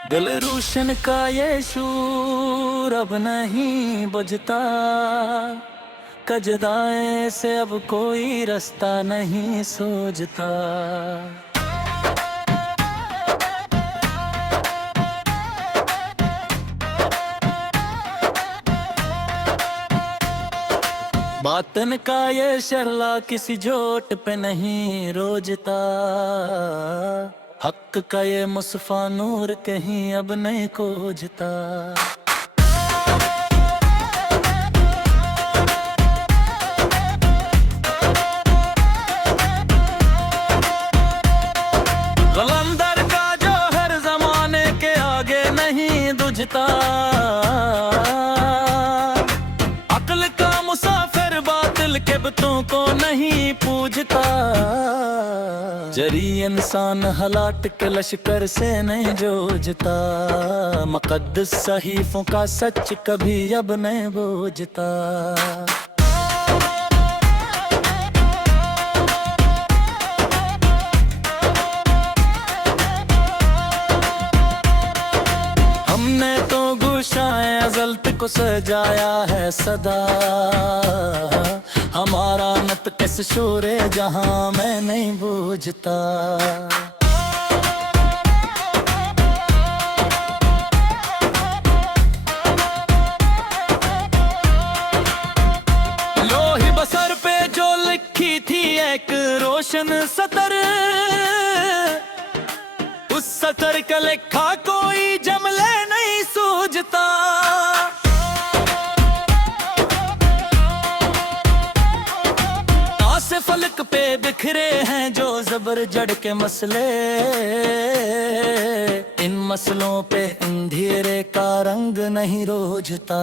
दिल रोशन का ये शूर अब नहीं बुझता, कजदाए से अब कोई रास्ता नहीं सूझता। बातन का ये शरला किसी जोट पे नहीं रोजता, हक का ये मुस्फा नूर कहीं अब नहीं खोजता। कलंदर का जो हर जमाने के आगे नहीं दुझता, अक्ल का मुसाफिर बातिल के बुतों को नहीं पूजता। जरी इंसान हलाट के लश्कर से नहीं जूझता, मुक़द्दस सहीफों का सच कभी अब नहीं बूझता। हमने तो गुशाए अज़ल को सजाया है सदा, हमारा नत किस शोरे जहां मैं नहीं बूझता। लोही बसर पे जो लिखी थी एक रोशन सतर, उस सतर का लिखा कोई जमले नहीं सूझता। आसे फलक पे बिखरे हैं जो जबर जड़ के मसले, इन मसलों पे अंधेरे का रंग नहीं रोजता।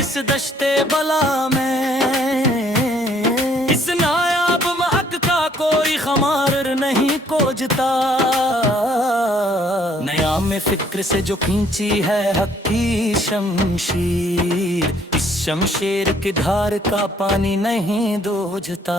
इस दश्ते बला में इस नायाब महक का कोई खमार नहीं खोजता। नया में फिक्र से जो खींची है हक की शमशीर, इस शमशीर की धार का पानी नहीं दोझता।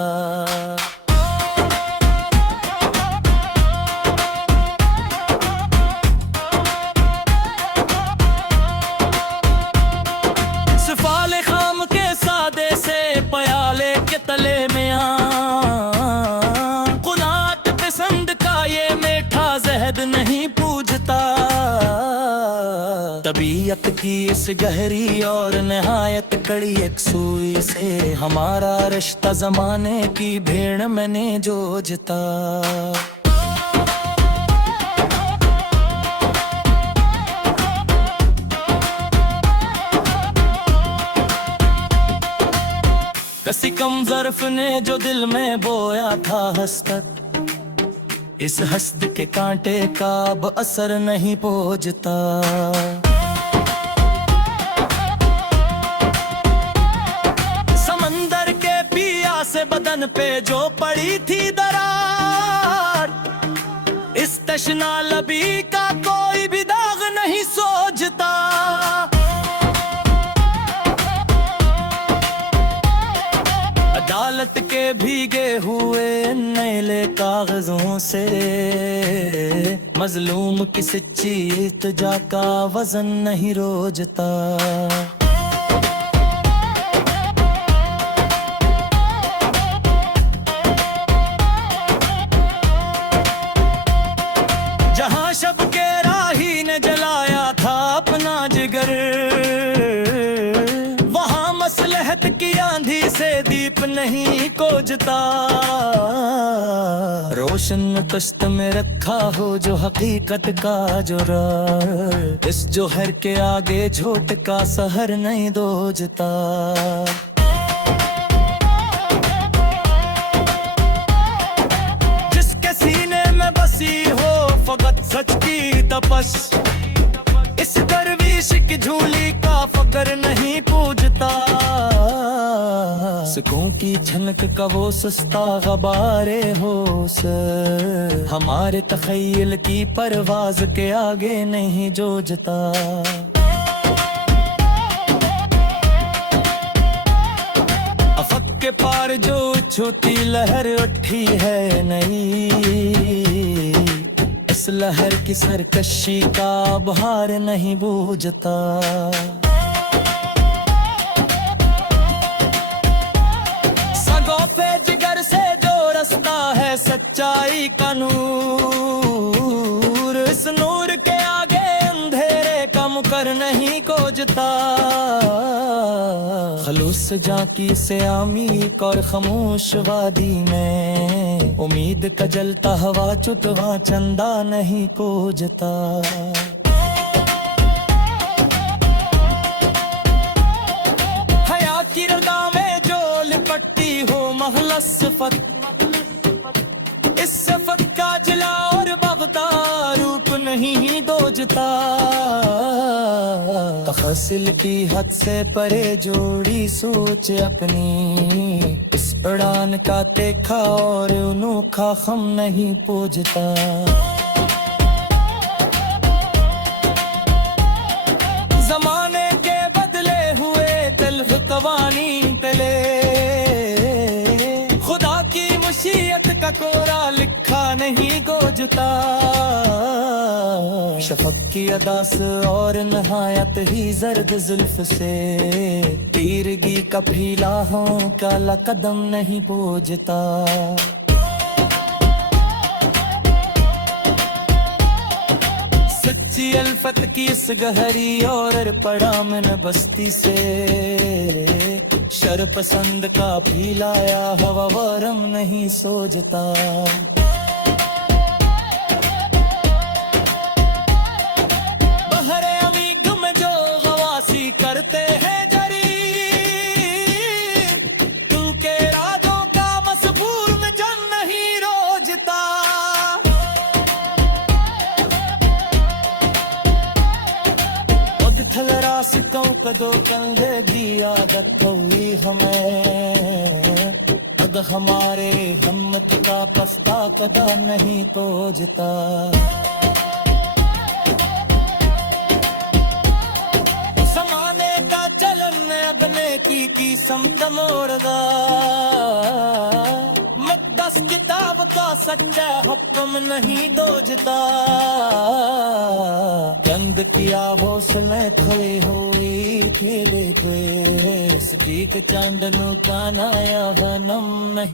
तले में कुनात पसंद का ये मीठा जहद नहीं पूजता। तबीयत की इस गहरी और नहायत कड़ी एक सुई से हमारा रिश्ता जमाने की भीड़ में नहीं जोझता। कसी कम ज़र्फ ने जो दिल में बोया था हसरत, इस हसद के कांटे का अब असर नहीं पहुंचता। समंदर के पिया से बदन पे जो पड़ी थी दरार, इस तशना लबी का कोई भी दाग नहीं सोचता। अदालत के भीगे हुए नैले कागजों से मजलूम की सच्ची इल्तिजा का वजन नहीं रोजता। जहां शब के राही ने जलाया था अपना जिगर, वहां मसलहत की आंधी से दीप नहीं कोजता। रोशन कश्त में रखा हो जो हकीकत का जोरार, इस जोहर के आगे झोट का सहर नहीं दोजता। जिसके सीने में बसी हो फकत सच की तपश, इस दरवीश की झूली का फकर नहीं पूजता। सुकून की छनक का वो सस्ता गबारे हो सर, हमारे तखय्युल की परवाज के आगे नहीं जोजता। के पार जो छूती लहर उठी है नई, इस लहर की सरकशी का भार नहीं बूझता। सगों पे जिगर से जो रास्ता है सच्चाई का नूर, इस नूर के आगे अंधेरे का मुकर नहीं कोजता। खलूस जाकी से आमीक और खामोश वादी में, उम्मीद का जलता हवा चुतवा चंदा नहीं कोजता। हया की रदा में जो लिपटती हो महलस सिफत, इस सिफत का जिला और बगता रूप नहीं दोजता। तफसिल की हद से परे जोड़ी सोच अपनी, इस उड़ान का देखा और अनोखा खम नहीं पूजता। जमाने के बदले हुए तल्ख कवानी तले, खुदा की मशीयत का कोरा लिखा नहीं गोजता। शफक की अदास और नहायत ही जर्द जुल्फ से, तीरगी का फीला हो काला कदम नहीं बोझता। सच्ची अल्फत की इस गहरी और पड़ा मन बस्ती से, शर पसंद का फीलाया हवा वरम नहीं सोजता। बहरे अमीग में जो गवासी करते हैं जरी, तू के राजों का मसबूर में जन नहीं रोजता। थल रास्तों कदों कंधे की आदत हुई हमें, अब हमारे हिम्मत का पस्ता कदा नहीं तोजता। समाने का चलन अपने की समत मोड़दा, मुक़द्दस किताब का सच्चा हुक्म नहीं दोजता। गंद किया हौसले खड़े हुई खेले गए, सटीक चांदनों का नाया नम नहीं।